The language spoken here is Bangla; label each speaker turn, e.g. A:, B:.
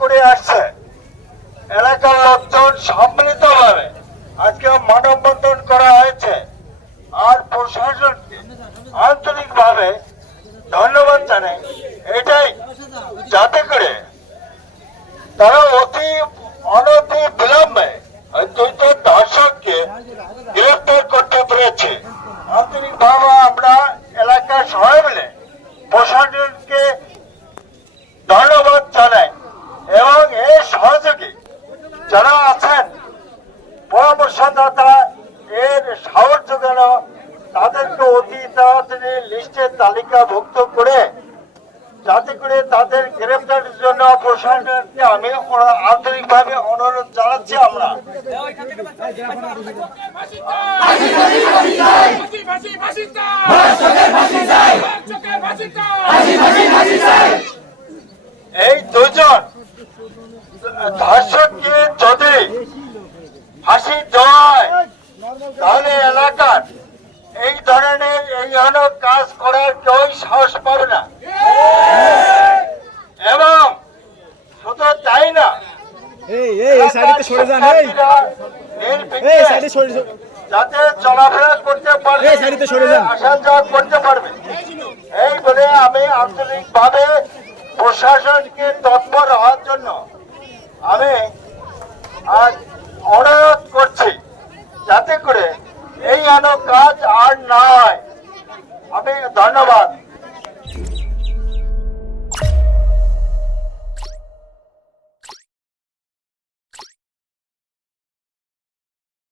A: করে আসছে। এলাকার লোকজন সম্মিলিত ভাবে আজকে মানববন্ধন করা হয়েছে। আর প্রশাসনকে আন্তরিকভাবে ধন্যবাদ জানাই। এটাই যাতে করে তারা অতি অনতি বিলম্বে ওই দুইটা দর্শককে গ্রেফতার করতে পেরেছে আন্তরিকভাবে আমরা এলাকার সবাই মিলে প্রশাসনকে ধন্যবাদ জানাই এবং এর সহযোগী যারা আছেন, পরামর্শদাতা, এর সাহায্য যেন তাদেরকে অতি তাড়াতাড়ি লিস্টের তালিকাভুক্ত করে, যাতে করে তাদের গ্রেফতারের জন্য প্রশাসনকে আমি আন্তরিকভাবে অনুরোধ জানাচ্ছি আমরা। এই দুজন ধর্ষককে ফাঁসি হয় তাহলে এলাকার এই ধরনের এই ধরনের কাজ করার কেউ সাহস পাবে না। এবং শুধু তাই না। যাতে চলাফেরা করতে পারবে আসা যাওয়া করতে পারবে। এই বলে আমি আন্তরিকভাবে প্রশাসনকে তৎপর হওয়ার জন্য আমি আজ অনুরোধ করছি। যাতে করে এই আনো কাজ আর না হয় আমি ধন্যবাদ।